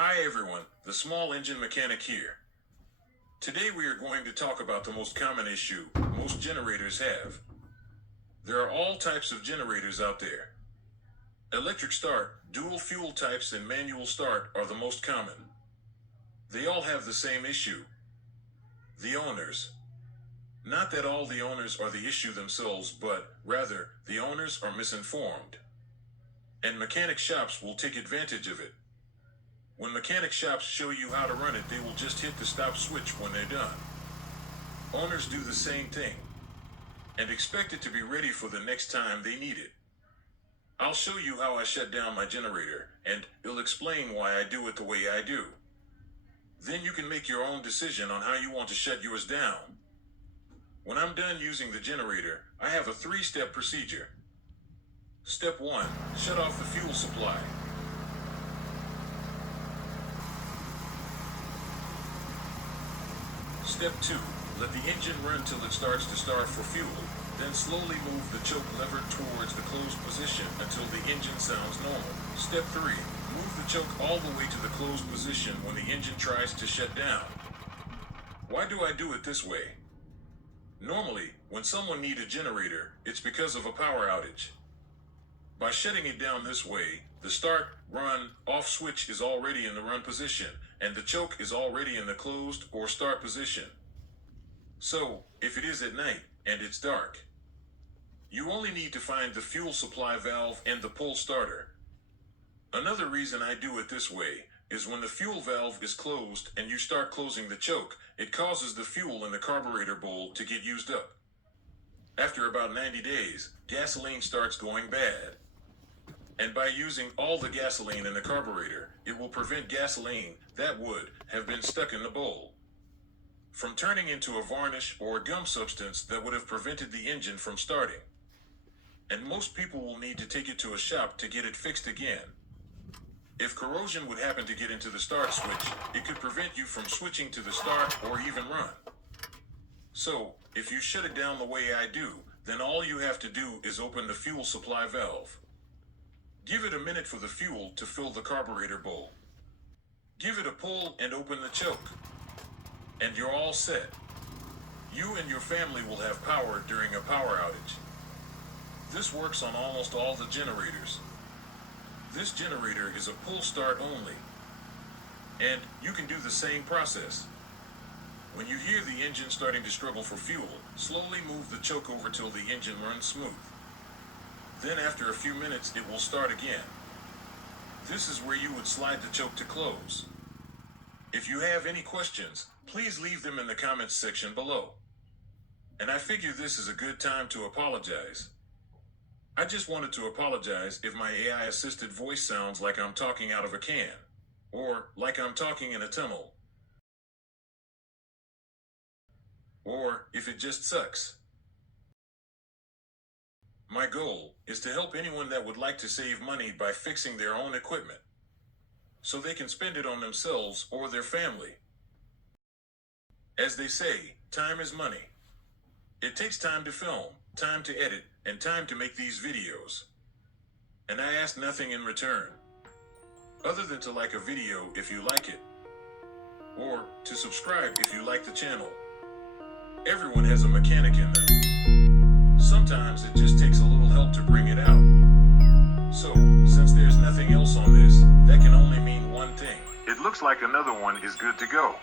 Hi everyone, the small engine mechanic here. Today we are going to talk about the most common issue most generators have. There are all types of generators out there. Electric start, dual fuel types, and manual start are the most common. They all have the same issue. The owners. Not that all the owners are the issue themselves, but rather the owners are misinformed. And mechanic shops will take advantage of it. When mechanic shops show you how to run it, they will just hit the stop switch when they're done. Owners do the same thing and expect it to be ready for the next time they need it. I'll show you how I shut down my generator, and it'll explain why I do it the way I do. Then you can make your own decision on how you want to shut yours down. When I'm done using the generator, I have a 3-step procedure. Step 1. Shut off the fuel supply. Step 2. Let the engine run till it starts to start for fuel. Then slowly move the choke lever towards the closed position until the engine sounds normal. Step 3. Move the choke all the way to the closed position when the engine tries to shut down. Why do I do it this way? Normally, when someone needs a generator, it's because of a power outage. By shutting it down this way, the start, run, off switch is already in the run position, and the choke is already in the closed or start position. So, if it is at night and it's dark, you only need to find the fuel supply valve and the pull starter. Another reason I do it this way is when the fuel valve is closed and you start closing the choke, it causes the fuel in the carburetor bowl to get used up. After about 90 days, gasoline starts going bad. And by using all the gasoline in the carburetor, it will prevent gasoline that would have been stuck in the bowl from turning into a varnish or a gum substance that would have prevented the engine from starting. And most people will need to take it to a shop to get it fixed again. If corrosion would happen to get into the start switch, it could prevent you from switching to the start or even run. So, if you shut it down the way I do, then all you have to do is open the fuel supply valve. Give it a minute for the fuel to fill the carburetor bowl. Give it a pull and open the choke. And you're all set. You and your family will have power during a power outage. This works on almost all the generators. This generator is a pull start only. And you can do the same process. When you hear the engine starting to struggle for fuel, slowly move the choke over till the engine runs smooth. Then after a few minutes, it will start again. This is where you would slide the choke to close. If you have any questions, please leave them in the comments section below. And I figure this is a good time to apologize. I just wanted to apologize if my AI-assisted voice sounds like I'm talking out of a can, or like I'm talking in a tunnel, or if it just sucks. My goal is to help anyone that would like to save money by fixing their own equipment, so they can spend it on themselves or their family. As they say, time is money. It takes time to film, time to edit, and time to make these videos. And I ask nothing in return, other than to like a video if you like it, or to subscribe if you like the channel. Everyone has a mechanic in them. Sometimes it just takes a little help to bring it out. So, since there's nothing else on this, that can only mean one thing. It looks like another one is good to go.